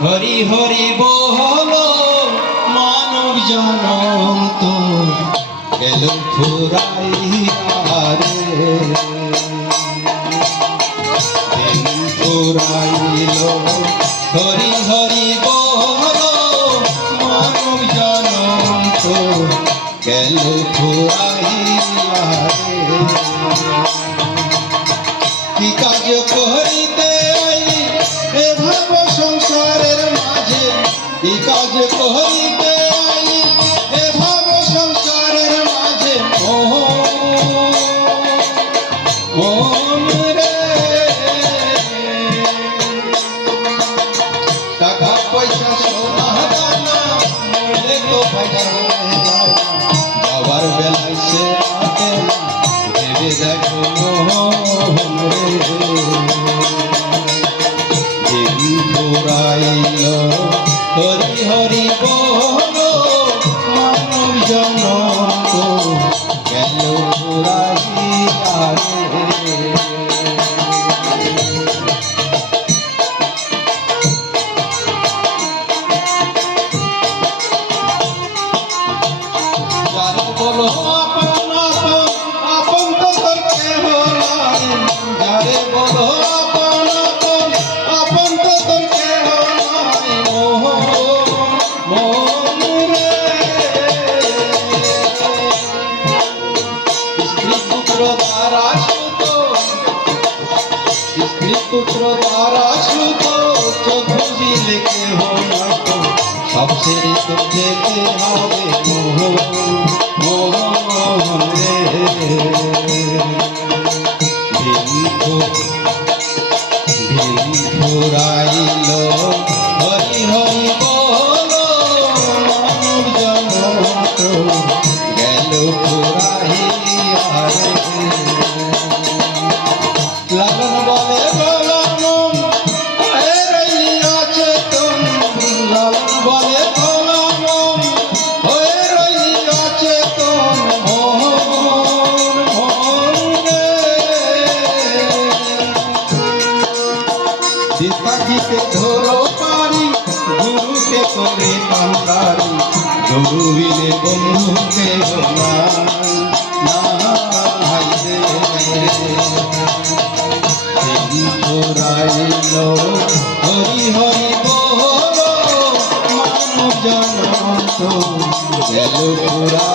হরি হরি বল মানব জনম তো গেল ফুরাইয়া রে দিন ফুরাইল হরি হরি বল মানব জনম তো গেল ফুরাইয়া রে কি কাজ করিতে আইলি এ ভাব সংসারের মাঝে কি কাজ করিতে আইলি এ ভাব সংসারের মাঝে মন রে টাকা পয়সা সোনা দানা মরলে তো পয়সা যাবার বেলায় সে আতে ভেবে দেখো মোহন রে দিন ফুরাইল হরি হরি বল মানব জনম তো গেল ফুরাইয়া রে যারে বলো আপন আপন আপন তো তোর কেহ নাই যারে বলো আপন আপন আপন তো তোর কেহ নাই মন রে স্ত্রী পুত্র দ্বারা সুত স্ত্রী পুত্র দ্বারা সুত চোখ বুঝিলে কেহ নাই তো সব ছেড়ে তো যেতে হবে মোহন রে দিন ফুরাইল হরি হরি বল মানব জনম তো গেল ফুরাইয়া রে লালন বলে বলন হয়ে রইয়া চেতন লালন বলে বলন হয়ে রইয়া চেতন পিতাকে ধরো পারি গুরুকে করে কান্দারি গুরু বিনে বন্ধুকে ফুরাইল হরি হরি বল মানব জনম তো গেল ফুরাইয়া